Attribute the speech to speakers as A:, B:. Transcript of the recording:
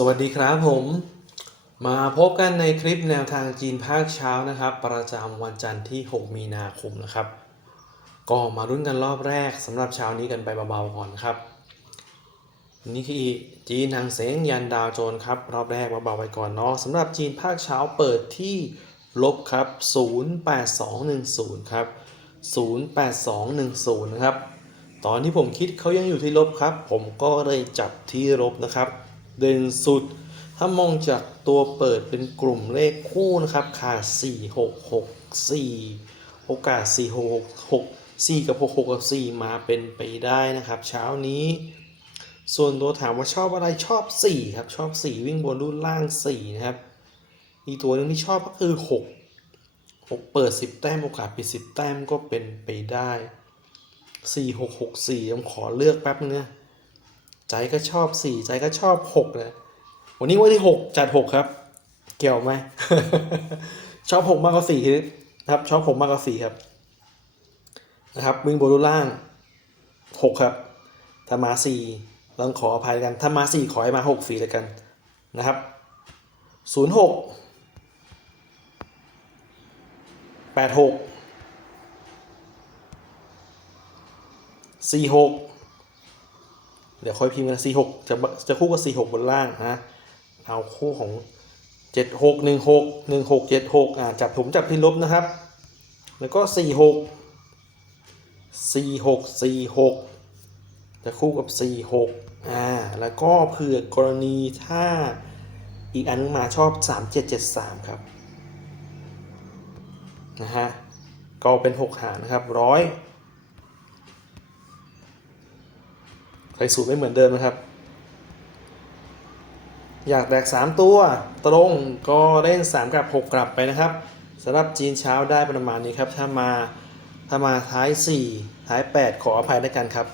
A: สวัสดีครับผม มาพบกันในคลิปแนวทางจีนภาคเช้านะครับ ประจำวันจันทร์ที่ 6 มีนาคมนะครับ ก็มารุ่นกันรอบแรกสำหรับเช้านี้กันไปเบาๆก่อนครับนี่คือจีนทางเสงยันดาวโจนครับ รอบแรกเบาๆไปก่อนเนาะสำหรับจีนภาคเช้าเปิดที่ลบครับ 08210 ครับ 08210 นะครับ ตอนที่ผมคิดเขายังอยู่ที่ลบครับ ผมก็เลยจับที่ลบนะครับ เด่นสุด ถ้ามองจากตัวเปิดเป็นกลุ่มเลขคู่นะครับขาด4 6 6 4 โอกาส 4 6 6 4 กับ 6 6 กับ 4 มาเป็นไปได้นะครับ เช้านี้ ส่วนตัวถามว่าชอบอะไรชอบ 4 ครับ ชอบ 4 วิ่งบนรุ่นล่าง 4 นะครับ อีกตัวหนึงที่ชอบก็คือ 6 6 เปิด 10 แต้มโอกาสปิด 10 แต้มก็เป็นไปได้ 4 6 6 4ผมขอเลือกแป๊บนึงนะ ใจก็ชอบ4ใจก็ชอบ6เลยวันนี้วันที่6จัด6ครับ เกี่ยวไหมชอบ6มากกว่า4ครับ ชอบ6มากกว่า4ครับ นะครับ วิ่งบนรูล่าง6ครับ ถ้ามา4ต้องขออภัยกัน ถ้ามา4ขอให้มา6ฟรีแล้วกันนะครับ06 86 46 เดี๋ยวค่อยพิมพ์กันสี่หกจะจะคู่กับสี่หกบนล่างนะเอาคู่ของเจ็ดหกหนึ่งหกหนึ่งหกเจ็ดหกอ่าจับผมจับที่ลบนะครับ แล้วก็สี่หกสี่หกสี่หกจะคู่กับสี่หกอ่าแล้วก็เผื่อกรณีถ้าอีกอันนึงมาชอบสามเจ็ดเจ็ดสามครับนะฮะก็เป็นหกหารนะครับร้อย ใส่สูตรไม่เหมือนเดิมนะครับ อยากแตก 3 ตัวตรงก็เล่น 3 กับ 6 กลับไปนะครับสำหรับจีนเช้าได้ประมาณนี้ครับ ถ้ามาถ้ามาท้าย 4 ท้าย 8 ขออภัยด้วยกันครับ